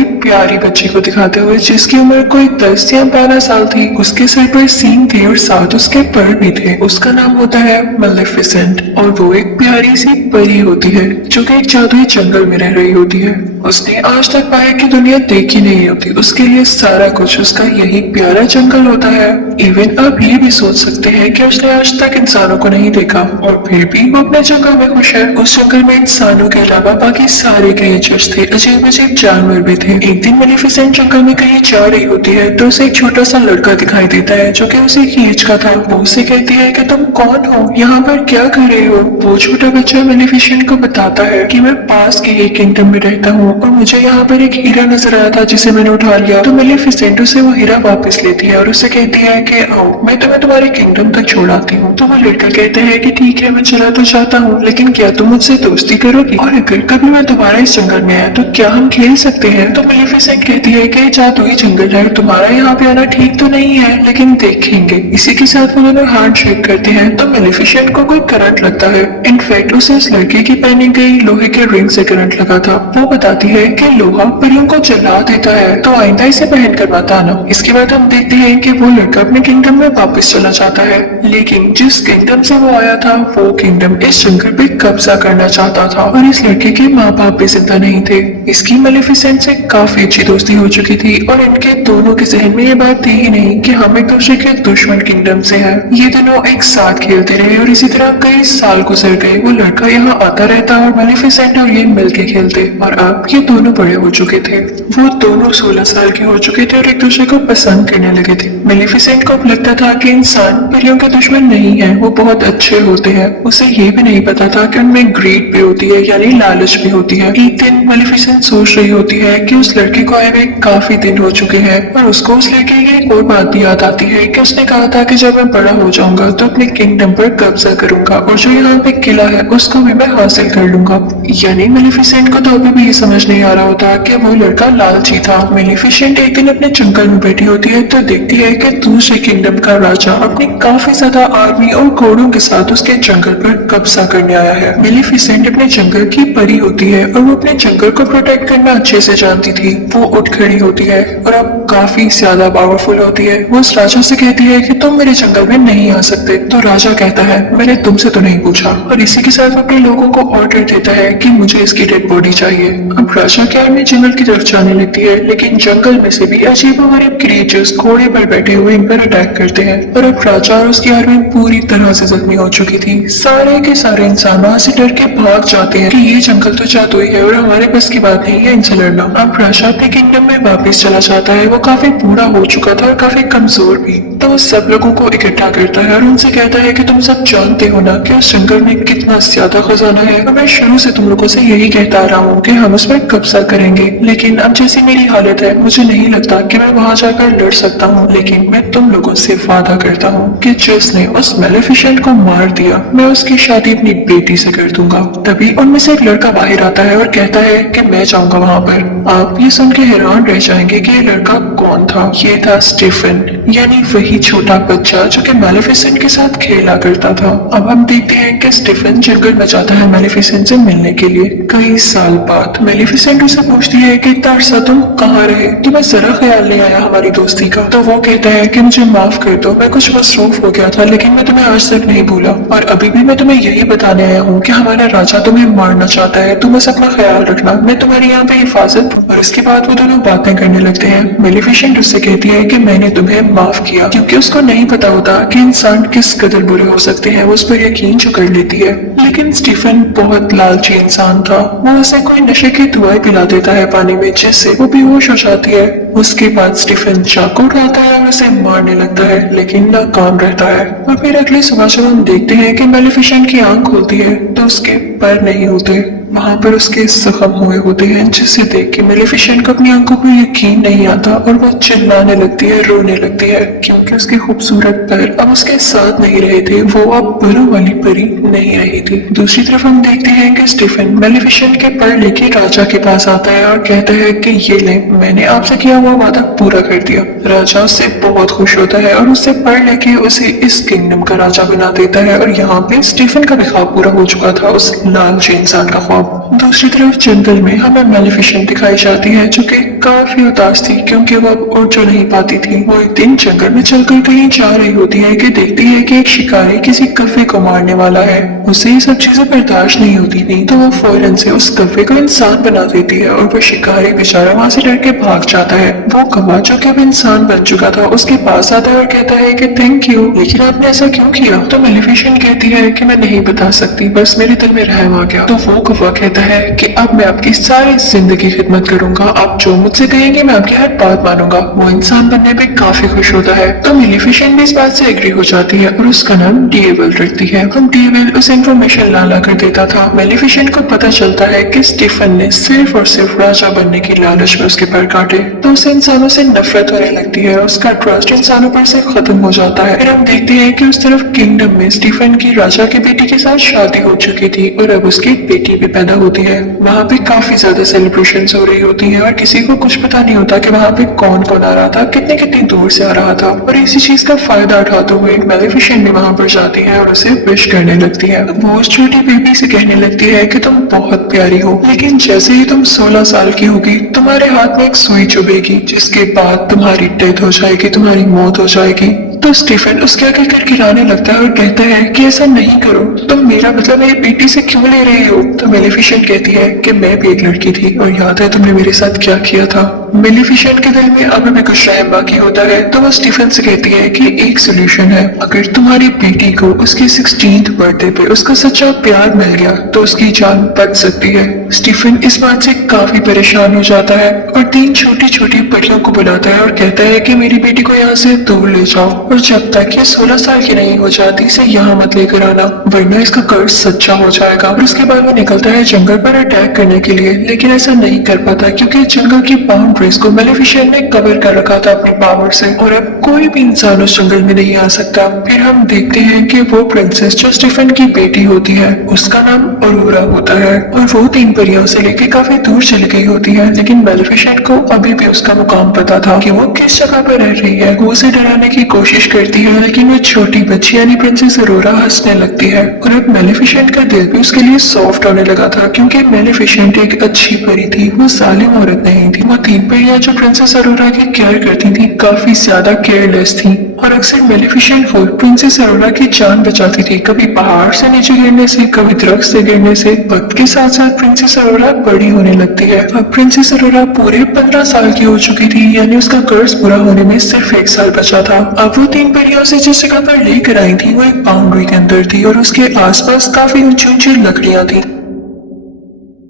बड़ी प्यारी बच्ची को दिखाते हुए जिसकी उम्र कोई 10 या 12 साल थी। उसके सर पर सींग थे और साथ उसके पर भी थे। उसका नाम होता है मेलेफिसेंट और वो एक प्यारी सी परी होती है जो कि एक जादुई जंगल में रह रही होती है। उसने आज तक बाहर की दुनिया देखी नहीं होती। उसके लिए सारा कुछ उसका यही प्यारा जंगल होता है। इवन आप ये भी सोच सकते हैं कि उसने आज तक इंसानों को नहीं देखा और फिर भी वो अपने जंगल में खुश है। उस जंगल में इंसानों के अलावा बाकी सारे क्रिएचर्स थे, अजीब अजीब जानवर भी थे। एक दिन मेलेफिसेंट जंगल में कहीं जा रही होती है तो उसे एक छोटा सा लड़का दिखाई देता है जो कि उसी की एज का था। वो उसे कहती है कि तुम कौन हो, यहाँ पर क्या कर रहे हो। वो छोटा बच्चा मेलेफिसेंट को बताता है कि मैं पास के एक किंगडम में रहता हूँ और मुझे यहाँ पर एक हीरा नजर आया था जिसे मैंने उठा लिया। तो मेलेफिसेंट उसे वो हीरा वापस लेती है और उसे कहती है कि आओ मैं तुम्हें तुम्हारे किंगडम तक छोड़ाती हूँ। तो वो लड़का कहता है कि ठीक है मैं चला तो चाहता हूँ, लेकिन क्या तुम मुझसे दोस्ती करोगी, और अगर कभी मैं दोबारा इस जंगल में आया तो क्या हम खेल सकते हैं। तो मेलेफिसेंट कहती है कि जादुई जंगल है, तुम्हारा यहाँ पे आना ठीक तो नहीं है लेकिन देखेंगे। इसी के साथ वो दोनों हैंड शेक करते हैं तो मेलेफिसेंट को कोई करंट लगता है। इनफैक्ट उसे उस लड़के की पहनी गई लोहे के रिंग से करंट लगा था। वो बताती है कि लोहा परियों को जला देता है तो आइंदा इसे पहन कर मत आना। इसके बाद हम देखते हैं कि वो लड़का अपने किंगडम में वापस चला जाता है, लेकिन जिस किंगडम से वो आया था वो किंगडम इस जंगल पे कब्जा करना चाहता था और इस लड़के के माँ बाप भी जिंदा नहीं थे। इसकी मेलेफिसेंट से काफी अच्छी दोस्ती हो चुकी थी और इनके दोनों के जहन में ये बात थी ही नहीं कि हम एक दूसरे के दुश्मन किंगडम से हैं। ये दोनों एक साथ खेलते रहे और इसी तरह कई साल गुजर गए। वो लड़का यहाँ आता रहता और मेलेफिसेंट और ये मिलके खेलते और अब ये दोनों बड़े हो चुके थे। वो दोनों 16 साल के हो चुके थे और एक दूसरे को पसंद करने लगे थे। मेलेफिसेंट को लगता था कि इंसान परियों के दुश्मन नहीं है, वो बहुत अच्छे होते हैं। उसे ये भी नहीं पता था कि उनमें ग्रीड भी होती है, यानी लालच भी होती है। एक दिन मेलेफिसेंट सोच रही होती है कि उस लड़के को आए हुए काफी दिन हो चुके हैं और उसको उस लड़के की एक और बात भी याद आती है कि उसने कहा था कि जब मैं बड़ा हो जाऊंगा तो अपने किंगडम पर कब्जा करूंगा और जो यहाँ पे किला है उसको भी मैं हासिल कर लूंगा। यानी मेलेफिसेंट को तो अभी भी ये समझ नहीं आ रहा होता कि वो लड़का लालची था। मेलेफिसेंट एक दिन अपने जंगल में बैठी होती है तो देखती है कि दूसरे किंगडम का राजा अपनी काफी ज्यादा आर्मी और घोड़ों के साथ उसके जंगल पर कब्जा करने आया है। मेलेफिसेंट अपने जंगल की परी होती है और वो अपने जंगल को प्रोटेक्ट करना अच्छे से जानती थी। वो उठ खड़ी होती है और अब काफी ज्यादा पावरफुल होती है। वो उस राजा से कहती है कि तुम मेरे जंगल में नहीं आ सकते। तो राजा कहता है मैंने तुमसे तो नहीं पूछा, और इसी के साथ अपने लोगों को ऑर्डर देता है कि मुझे इसकी डेड बॉडी चाहिए। अब राजा की आर्मी जंगल की तरफ जाने लगती है, लेकिन जंगल में से भी अजीबोगरीब क्रिएचर्स घोड़े पर बैठे हुए इन पर अटैक करते हैं और अब राजा और उसकी आर्मी पूरी तरह से जख्मी हो चुकी थी। सारे के सारे इंसान वहां से डर के भाग जाते हैं कि ये जंगल तो जादुई है और हमारे बस की बात नहीं है इनसे लड़ना। अब राजा अपने किंगडम में वापस चला जाता है। वो काफी बूढ़ा हो चुका था और काफी कमजोर भी। तो वो सब लोगों को इकट्ठा करता है और उनसे कहता है कि तुम सब जानते हो ना कि उस जंगल में कितना ज्यादा खजाना है और मैं शुरू से तुम लोगों से यही कहता आ रहा हूँ कि हम उस पर कब्जा करेंगे, लेकिन अब जैसी मेरी हालत है मुझे नहीं लगता कि मैं वहां जाकर लड़ सकता हूँ। लेकिन मैं तुम लोगों से वादा करता हूँ कि जिसने उस मेलेफिसेंट को मार दिया मैं उसकी शादी अपनी बेटी से कर दूंगा। तभी उनमें से एक लड़का बाहर आता है और कहता है कि मैं जाऊंगा वहां पर। आप ये सुन के हैरान रह जाएंगे कि ये लड़का कौन था। ये था स्टीफन, यानी वही छोटा बच्चा जो कि मेलेफिसेंट के साथ खेला करता था। अब हम देखते हैं कि स्टीफन जंगल में जाता है मेलेफिसेंट से मिलने के लिए। कई साल बाद मेलेफिसेंट उसे पूछती है कि इतना अरसा तुम कहाँ रहे, तुम्हें जरा ख्याल नहीं आया हमारी दोस्ती का। तो वो कहता है कि मुझे माफ कर दो, मैं कुछ मसरूफ हो गया था, लेकिन मैं तुम्हें आज तक नहीं भूला और अभी भी मैं तुम्हें यही बताने आया हूँ कि हमारा राजा तुम्हें मारना चाहता है। तुम बस अपना ख्याल रखना, मैं तुम्हारी यहाँ पे हिफाजत। और इसके बाद वो दोनों बातें करने लगते हैं। मेलेफिसेंट उससे कहती है कि मैंने तुम्हें माफ किया, क्योंकि उसको नहीं पता होता कि इंसान किस कदर बुरे हो सकते हैं। वो उस पर यकीन जो कर लेती है। लेकिन स्टीफन बहुत लालची इंसान था। वो उसे कोई नशे की दवाई पिला देता है पानी में, जिससे वो बेहोश हो जाती है। उसके बाद स्टीफन चाकू उठाता है और उसे मारने लगता है, लेकिन नाकाम रहता है। और फिर अगली सुबह जब हम देखते हैं कि मेलेफिसेंट की आंख खुलती है तो उसके पैर नहीं होते, वहां पर उसके जख्म हुए होते हैं, जिसे देख के मेलेफिसेंट को अपनी आंखों पर यकीन नहीं आता और वो चिल्लाने लगती है, रोने लगती है, क्योंकि उसके खूबसूरत पैर अब उसके साथ नहीं रहे थे। वो अब परों वाली परी नहीं रही थी। दूसरी तरफ हम देखते हैं कि स्टीफन मेलेफिसेंट के पर लेके राजा के पास आता है और कहता है कि ये ले, मैंने आपसे किया हुआ वादा पूरा कर दिया। राजा उससे बहुत खुश होता है और उससे पर लेके उसे इस किंगडम का राजा बना देता है। और यहाँ पे स्टीफन का भी ख्वाब पूरा हो चुका था, उस लालची इंसान का ख्वाब। दूसरी तरफ जंगल में हमें मेलिफिसेंट दिखाई जाती है जो कि काफी उदास थी क्योंकि वो अब उड़ जो नहीं पाती थी। वो एक दिन जंगल में चलकर कहीं जा रही होती है कि देखती है कि एक शिकारी किसी कौवे को मारने वाला है। उसे ये सब चीजें बर्दाश्त नहीं होती थी तो वो फौरन से उस कौवे को इंसान बना देती है और वो शिकारी बेचारा वहां से डर के भाग जाता है। वो कौवा जो कि अब इंसान बन चुका था उसके पास आता है और कहता है कि थैंक यू, लेकिन आपने ऐसा क्यों किया? तो मेलिफिसेंट कहती है कि मैं नहीं बता सकती, बस मेरे दिल में रहम आ गया। तो वो कौवा कहता है कि अब मैं आपकी सारी जिंदगी खिदमत करूंगा, आप जो मुझसे कहेंगे मैं आपकी हर बात मानूंगा। वो इंसान बनने पे काफी खुश होता है। तो मेलिफिसेंट भी इस बात से एग्री हो जाती है और उसका नाम डीएवल रखती है। हम डीएवल उसे इन्फॉर्मेशन ला कर देता था। मेलिफिसेंट को पता चलता है कि स्टीफन ने सिर्फ और सिर्फ राजा बनने की लालच में उसके पैर काटे, तो उसे इंसानों से नफरत होने लगती है। उसका ट्रस्ट इंसानों पर से खत्म हो जाता है। फिर हम देखते हैं कि उस तरफ किंगडम में स्टीफन की राजा की बेटी के साथ शादी हो चुकी थी और अब उसकी बेटी भी पैदा होती है। वहाँ पे काफी ज्यादा सेलिब्रेशंस हो रही होती है और किसी को कुछ पता नहीं होता कि वहाँ पे कौन कौन आ रहा था, कितने कितनी दूर से आ रहा था। और इसी चीज का फायदा उठाते हुए मेलिफिसेंट भी वहाँ पर जाती है और उसे विश करने लगती है। वो उस छोटी बेबी से कहने लगती है कि तुम बहुत प्यारी हो, लेकिन जैसे ही तुम 16 साल की होगी तुम्हारे हाथ में एक सुई चुभेगी जिसके बाद तुम्हारी डेथ हो जाएगी, तुम्हारी मौत हो जाएगी। तो स्टीफन उसके आगे गिड़गिड़ाने लगता है और कहता है कि ऐसा नहीं करो, तुम मेरा मतलब मेरी बेटी से क्यों ले रही हो? तो मेलिफिसेंट कहती है कि मैं भी एक लड़की थी और याद है तुमने मेरे साथ क्या किया था। मेलिफिसेंट के दिल में अभी भी कुछ रहम बाकी होता है तो वो स्टीफन से कहती है कि एक सोल्यूशन है, अगर तुम्हारी बेटी को उसके 16th बर्थडे पे उसका सच्चा प्यार मिल गया तो उसकी जान बच सकती है। स्टीफन इस बात से काफी परेशान हो जाता है और 3 छोटी छोटी परियों को बुलाता है और कहता है कि मेरी बेटी को यहाँ से दूर ले जाओ और जब तक ये 16 साल की नहीं हो जाती इसे यहाँ मत लेकर आना, वरना इसका कर्ज सच्चा हो जाएगा। और उसके बाद वो निकलता है जंगल पर अटैक करने के लिए, लेकिन ऐसा नहीं कर पाता क्योंकि जंगल की बाउंड्रीज को मेलिफिसेंट ने कवर कर रखा था अपनी पावर से और अब कोई भी इंसान उस जंगल में नहीं आ सकता। फिर हम देखते हैं कि वो प्रिंसेस जो स्टीफन की बेटी होती है उसका नाम अरोरा होता है और वो 3 परियों से लेके काफी दूर चली गई होती है, लेकिन मेलिफिसेंट को अभी भी उसका मुकाम पता था कि वो किस जगह पर रह रही है। वो उसे डराने की कोशिश करती है लेकिन वो छोटी बच्ची यानी प्रिंसेस अरोरा हंसने लगती है और अब मेलिफिसेंट का दिल भी उसके लिए सॉफ्ट होने लगा था क्योंकि मेलिफिसेंट एक अच्छी परी थी, वो जालिम औरत नहीं थी। वो 3 परियां जो प्रिंसेस अरोरा की केयर करती थी काफी ज्यादा केयरलेस थी और अक्सर मेलिफिसेंट वो प्रिंसेस अरोरा की जान बचाती थी, कभी पहाड़ से नीचे गिरने से, कभी दरख्त से गिरने से। वक्त के साथ साथ प्रिंसेस अरोरा बड़ी होने लगती है। अब प्रिंसेस अरोरा पूरे 15 साल की हो चुकी थी यानी उसका कर्ज पूरा होने में सिर्फ 1 साल बचा था। अब वो 3 परियों से जिस जगह पर लेकर आई थी वो एक बाउंड्री के अंदर थी और उसके आसपास काफी ऊंची ऊंची लकड़ियां थी।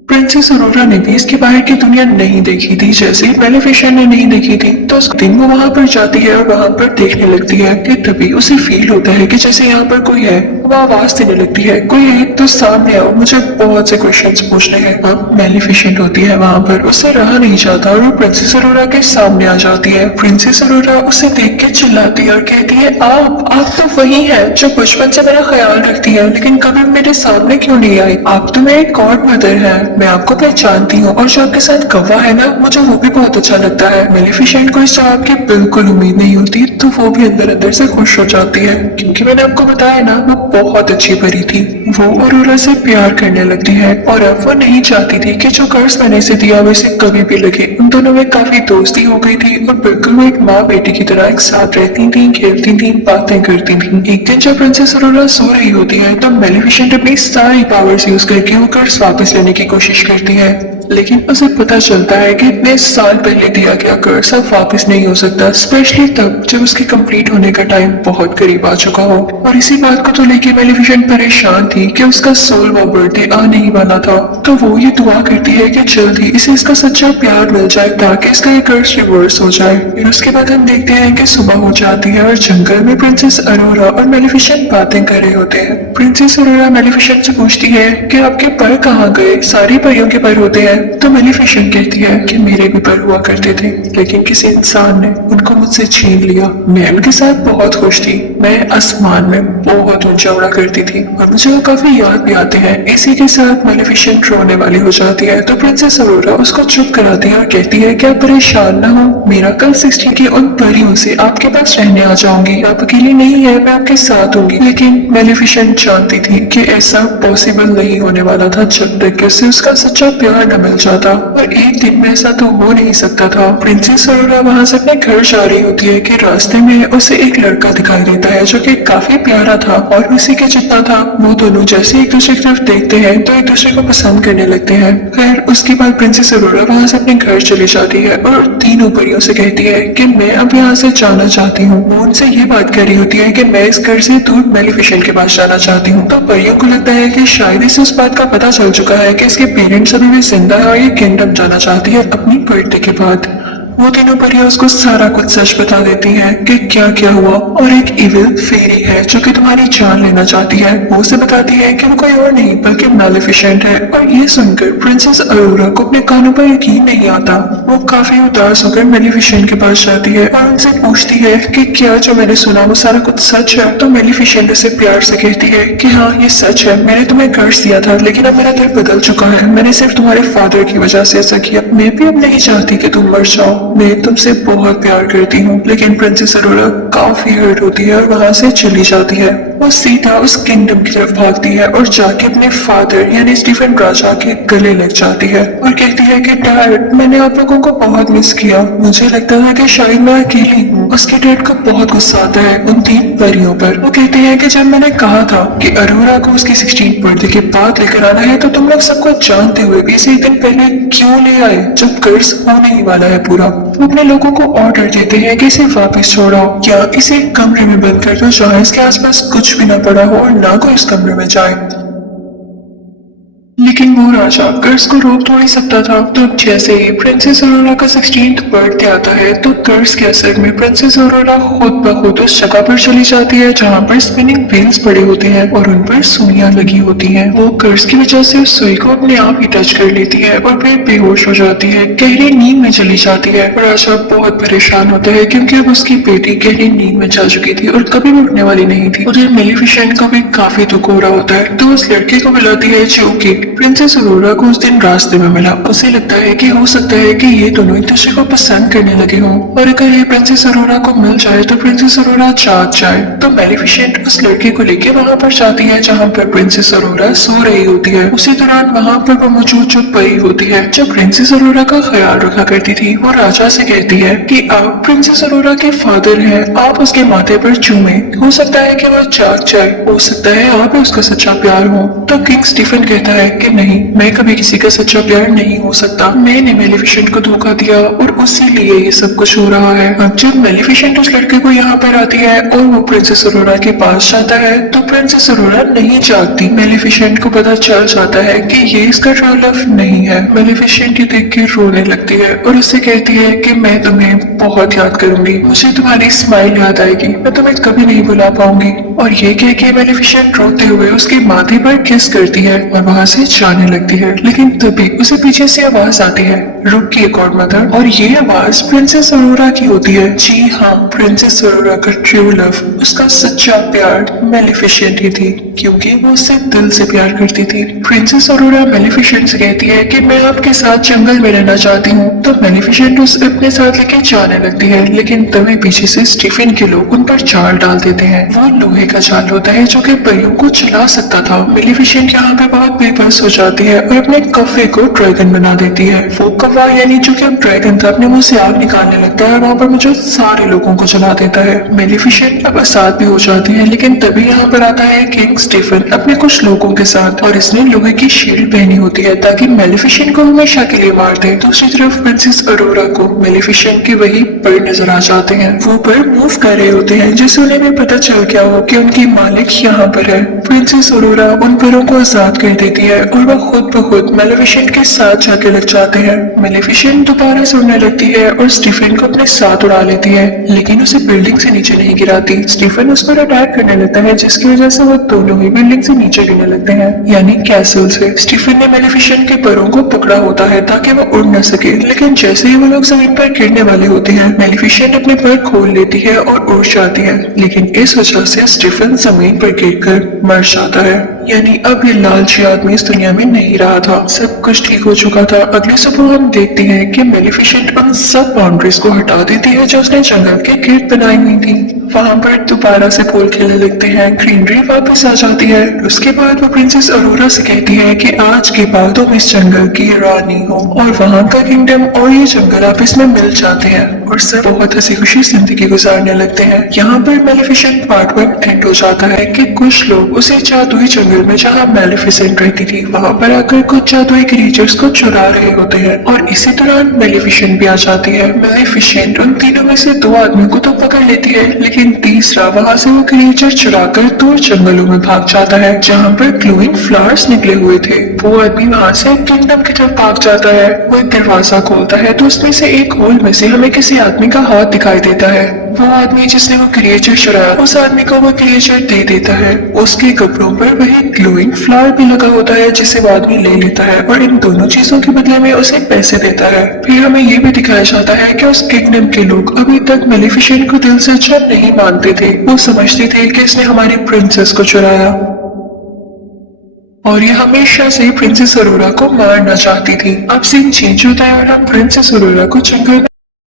प्रिंसेस अरोरा ने भी इसके बाहर की दुनिया नहीं देखी थी, जैसे मेलिफिसेंट ने नहीं देखी थी। तो उस दिन वो वहां पर जाती है और वहां पर देखने लगती है कि तभी उसे फील होता है कि जैसे यहाँ पर कोई है। वो आवाज देने लगती है, कोई है तो सामने आओ, मुझे बहुत से क्वेश्चंस पूछने हैं। अब मेलिफिसेंट होती है वहां पर, उससे रहा नहीं जाता और वो प्रिंसेस अरोरा के सामने आ जाती है। प्रिंसेस अरोरा उसे देख के चिल्लाती है और कहती है, आप तो वही है जो बचपन से मेरा ख्याल रखती है लेकिन कभी मेरे सामने क्यों नहीं आई? आप तो मेरी गॉड मदर है, मैं आपको पहचानती हूँ और जो आपके साथ कौवा है ना मुझे वो भी बहुत अच्छा लगता है। मेलिफिसेंट को इस जवाब की बिल्कुल उम्मीद नहीं होती तो वो भी अंदर अंदर से खुश हो जाती है क्योंकि मैंने आपको बताया ना वो बहुत अच्छी परी थी। वो अरोरा से प्यार करने लगती है और अब वो नहीं चाहती थी कि जो कर्ज मैंने से दिया वैसे कभी भी लगे। उन दोनों में काफी दोस्ती हो गई थी और बिल्कुल वो एक माँ बेटी की तरह एक साथ रहती थी, खेलती थी, बातें करती थी। एक दिन जब प्रिंसेस अरोरा सो रही होती है तब मेलिफिसेंट अपनी सारी पावर्स यूज करके वो कर्ज वापस लेने की कोशिश करती है, लेकिन उसे पता चलता है कि इतने साल पहले दिया गया कर्ज अब वापस नहीं हो सकता, स्पेशली तब जब उसके कंप्लीट होने का टाइम बहुत करीब आ चुका हो। और इसी बात को तो लेकर मेलिफिसेंट परेशान थी कि उसका 16वां बर्थडे आ नहीं वाला था, तो वो ये दुआ करती है कि जल्द ही इसे इसका सच्चा प्यार मिल जाए ताकि इसका ये कर्ज रिवर्स हो जाए। फिर उसके बाद हम देखते हैं कि सुबह हो जाती है और जंगल में प्रिंसेस अरोरा और मेलिफिसेंट बातें कर रहे होते हैं। प्रिंसेस अरोरा मेलिफिसेंट से पूछती है कि आपके पर कहाँ गए? सारी परियों के पर होते हैं, तो मेलिफिसेंट कहती है कि मेरे भी पर हुआ करते थे, लेकिन किसी इंसान ने उनको मुझसे छीन लिया। मैं उनके साथ बहुत खुश थी, मैं आसमान में बहुत ऊंचा उड़ा करती थी और मुझे वो काफी याद भी आते हैं। इसी के साथ मेलिफिसेंट रोने वाली हो जाती है तो प्रिंसेस अरोरा उसको चुप कराती है और कहती है कि आप परेशान ना हो, मेरा कल 16 की उन परियों से आपके पास रहने आ जाऊंगी, आप अकेली नहीं है, मैं आपके साथ होंगी। लेकिन मेलिफिसेंट जानती थी कि ऐसा पॉसिबल नहीं होने वाला था जब तक कि उसे उसका सच्चा प्यार न मिल जाता, और एक दिन में ऐसा तो हो नहीं सकता था। प्रिंसेस अरोरा वहां से अपने घर जा रही होती है कि रास्ते में उसे एक लड़का दिखाई देता है जो कि काफी प्यारा था और उसी के जितना था। वो दोनों जैसे एक दूसरे की तरफ देखते हैं तो एक दूसरे को पसंद करने लगते हैं। फिर उसके बाद प्रिंसेस अरोरा वहां से अपने घर चली जाती है और तीनों परियों से कहती है कि मैं अब यहाँ से जाना चाहती हूँ। वो उनसे ये बात कर रही होती है कि मैं इस घर से दूर मेलिफिसेंट के पास जाना चाहती हूँ। तो परियों को लगता है कि शायद इसे उस बात का पता चल चुका है कि इसके पेरेंट्स अभी भी जिंदा है और ये किंगडम जाना चाहती है अपनी बर्थडे के बाद। वो तीनों परियां उसको सारा कुछ सच बता देती हैं कि क्या क्या हुआ, और एक इविल फेरी है जो कि तुम्हारी जान लेना चाहती है। वो उसे बताती है कि वो कोई और नहीं बल्कि मेलिफिसेंट है। और ये सुनकर प्रिंसेस अरोरा को अपने कानों पर यकीन नहीं आता। वो काफी उदास होकर मेलिफिसेंट के पास जाती है और उनसे पूछती है कि क्या जो मैंने सुना वो सारा कुछ सच है। तो मेलिफिसेंट उसे प्यार से कहती है कि हाँ ये सच है, मैंने तुम्हें कर्ज दिया था लेकिन अब मेरा दिल बदल चुका है, मैंने सिर्फ तुम्हारे फादर की वजह से ऐसा किया। मैं भी अब नहीं चाहती कि तुम मर जाओ, मैं तुमसे बहुत प्यार करती हूँ। लेकिन प्रिंसेस अरोरा काफी हर्ट होती है और वहां से चली जाती है। वो सीधा उस किंगडम की तरफ भागती है और जाके अपने फादर यानी स्टीफन राजा के गले लग जाती है और कहती है कि डैड मैंने आप लोगों को बहुत मिस किया, मुझे लगता था कि शायद मैं अकेली हूँ। उसके डैड को बहुत गुस्सा आता है उन तीन परियों पर। वो कहते हैं कि जब मैंने कहा था कि अरोरा को उसकी 16th बर्थडे के बाद लेकर आना है तो तुम लोग सब कुछ जानते हुए भी इसे एक दिन पहले क्यों ले आए जब कर्ज होने ही वाला है पूरा। वो अपने लोगों को ऑर्डर देते हैं कि इसे वापस छोड़ाओ या इसे एक कमरे में बंद कर दो जहाँ इसके आसपास कुछ भी ना पड़ा हो और ना कोई इस कमरे में जाए। लेकिन वो राजा कर्ज को रोक थोड़ी सकता था। तो जैसे ही प्रिंसेस अरोरा का 16th बर्थडे आता है तो कर्ज के असर में प्रिंसेस अरोरा खुद ब खुद उस जगह पर चली जाती है जहाँ पर स्पिनिंग व्हील्स पड़े होते हैं और उन पर सुइयां लगी होती हैं। वो कर्ज की वजह से उस सुई को अपने आप ही टच कर लेती है और फिर बेहोश हो जाती है, गहरी नींद में चली जाती है। राजा बहुत परेशान होता है क्योंकि अब उसकी बेटी गहरी नींद में जा चुकी थी और कभी भी उठने वाली नहीं थी। उधर मेलिफिसेंट को भी काफी दुख हो रहा होता है तो उस लड़के को बुलाती है जो कि प्रिंसेस अरोरा को उस दिन रास्ते में मिला। उसे लगता है कि हो सकता है कि ये दोनों एक दूसरे को पसंद करने लगे हों और अगर ये प्रिंसेस अरोरा को मिल जाए तो प्रिंसेस अरोरा जाग जाए। तो मेलिफिसेंट उस लड़के को लेके वहां पर जाती है जहां पर प्रिंसेस अरोरा सो रही होती है। उसी दौरान वहां पर वो मौजूद जो परी होती है जो प्रिंसेस अरोरा का ख्याल रखा करती थी, वो राजा से कहती है कि आप प्रिंसेस अरोरा के फादर हैं, आप उसके माथे पर चूमे, हो सकता है कि वो जाग जाए, हो सकता है आप उसका सच्चा प्यार हो। तो किंग स्टीफन कहता है कि नहीं, मैं कभी किसी का सच्चा प्यार नहीं हो सकता, मैंने मेलिफिसेंट को धोखा दिया और उसी लिए ये सब कुछ हो रहा है। अब जब मेलिफिसेंट उस लड़के को यहाँ पर आती है और वो प्रिंसेस अरोरा के पास जाता है तो प्रिंसेस अरोरा नहीं जागती। मेलिफिसेंट को पता चल जाता है कि ये इसका ट्रू लव नहीं है। मेलिफिसेंट ये देख के रोने लगती है और उससे कहती है कि मैं तुम्हें बहुत याद करूंगी, मुझे तुम्हारी स्माइल याद आएगी, मैं तुम्हें कभी नहीं भुला पाऊंगी। और ये कह के मेलिफिसेंट रोते हुए उसके माथे पर किस करती है और वहां से जाने लगती है। लेकिन तभी उसे पीछे से आवाज आती है, रुकिए गॉड मदर। और ये आवाज प्रिंसेस अरोरा की होती है। जी हाँ, प्रिंसेस अरोरा का ट्रू लव, उसका सच्चा प्यार मेलिफिसेंट ही थी क्योंकि वो उससे दिल से प्यार करती थी। प्रिंसेस अरोरा मेलिफिसेंट से कहती है कि मैं आपके साथ जंगल में रहना चाहती हूँ। तो मेलिफिसेंट उसे अपने साथ लेके जाने लगती है लेकिन तभी पीछे से स्टीफन के लोग उन पर जाल डाल देते हैं। वो लोहे का जाल होता है जो कि परियों को चला सकता था। मेलिफिसेंट यहाँ पे बहुत बेबस हो जाती है और अपने कौवे को ड्रैगन बना देती है। वो कौवा यानी जो कि अब ड्रैगन था अपने मुंह से आग निकालने लगता है और वहाँ पर मुझे सारे लोगों को जला देता है। मेलिफिसेंट अब आजाद भी हो जाती है लेकिन तभी यहाँ पर आता है किंग स्टीफन अपने कुछ लोगों के साथ और इसने लोहे की शील्ड पहनी होती है ताकि मेलिफिसेंट को हमेशा के लिए मार दे। दूसरी तरफ प्रिंसेस अरोरा को मेलिफिसेंट के वही पर नजर आ जाते हैं। वो पर मूव कर रहे होते हैं जिससे उन्हें भी पता चल गया हो कि उनकी मालिक यहाँ पर है। प्रिंसेस अरोरा उन परों को आजाद कर देती है और वह खुद ब खुद मेलिफिसेंट के साथ जाके लग जाते हैं। मेलिफिसेंट दोबारा सोने लगती है और स्टीफन को अपने साथ उड़ा लेती है लेकिन उसे बिल्डिंग से नीचे नहीं गिराती। स्टीफन उस पर अटैक करने लगता है जिसकी वजह से वो दोनों दोनों ही बिल्डिंग से नीचे गिरने लगते हैं, यानी कैसल से। स्टीफन ने मेलेफिसेंट के परों को पकड़ा होता है ताकि वो उड़ न सके, लेकिन जैसे ही वो लोग जमीन पर गिरने वाले होते हैं, मेलेफिसेंट अपने पर खोल लेती है और उड़ जाती है, लेकिन इस वजह से स्टीफन जमीन पर गिरकर मर जाता है। यानी अब ये लालची आदमी इस दुनिया में नहीं रहा था, सब कुछ ठीक हो चुका था। अगली सुबह हम देखते हैं कि मेलेफिसेंट उन सब बाउंड्रीज को हटा देती है जो उसने जंगल के गिर्द बनाई हुई थी। वहां पर दोबारा से फूल खिलने लगते हैं, ग्रीनरी वापस आ जाती है। उसके बाद वो प्रिंसेस अरोरा से कहती है कि आज के बाद तुम इस जंगल की रानी हो, और वहां का किंगडम और ये जंगल आपस में मिल जाते हैं और सब बहुत हंसी खुशी जिंदगी गुजारने लगते हैं। यहाँ पर मेलेफिसेंट पार्ट 1 एंड हो जाता है कि कुछ लोग उसे जादुई जंगल में जहाँ मेलेफिसेंट रहती थी वहां पर आकर कुछ जादुई क्रिएचर्स को चुरा रहे होते हैं, और इसी दौरान मेलेफिसेंट भी आ जाती है। मेलेफिसेंट उन तीनों में से 2 आदमियों को तो पकड़ लेती है, लेकिन तीसरा वहां से वो क्रिएचर चुराकर दूर जंगलों में भाग जाता है जहाँ पर ग्लोइंग फ्लावर्स निकले हुए थे। वो आदमी वहां से किंगडम की तरफ भाग जाता है। वो एक दरवाजा खोलता है तो उसमें से एक होल में से हमें किसी आदमी का हाथ दिखाई देता है। वो आदमी जिसने वो क्रिएचर चुराया उस आदमी को वो क्रिएचर दे देता है। उसके कपड़ों पर वही ग्लोइंग फ्लावर भी लगा होता है जिसे वो आदमी ले लेता है और इन दोनों चीजों के बदले में उसे पैसे देता है। फिर हमें ये भी दिखाया जाता है कि उस किंगडम के लोग अभी तक मेलेफिसेंट को दिल से अच्छा नहीं मानते थे। वो समझते थे कि इसने हमारी प्रिंसेस को चुराया और ये हमेशा से प्रिंसेस अरोरा को मारना चाहती थी। अब सीन चेंज होता है और हम प्रिंसेस अरोरा को जंगल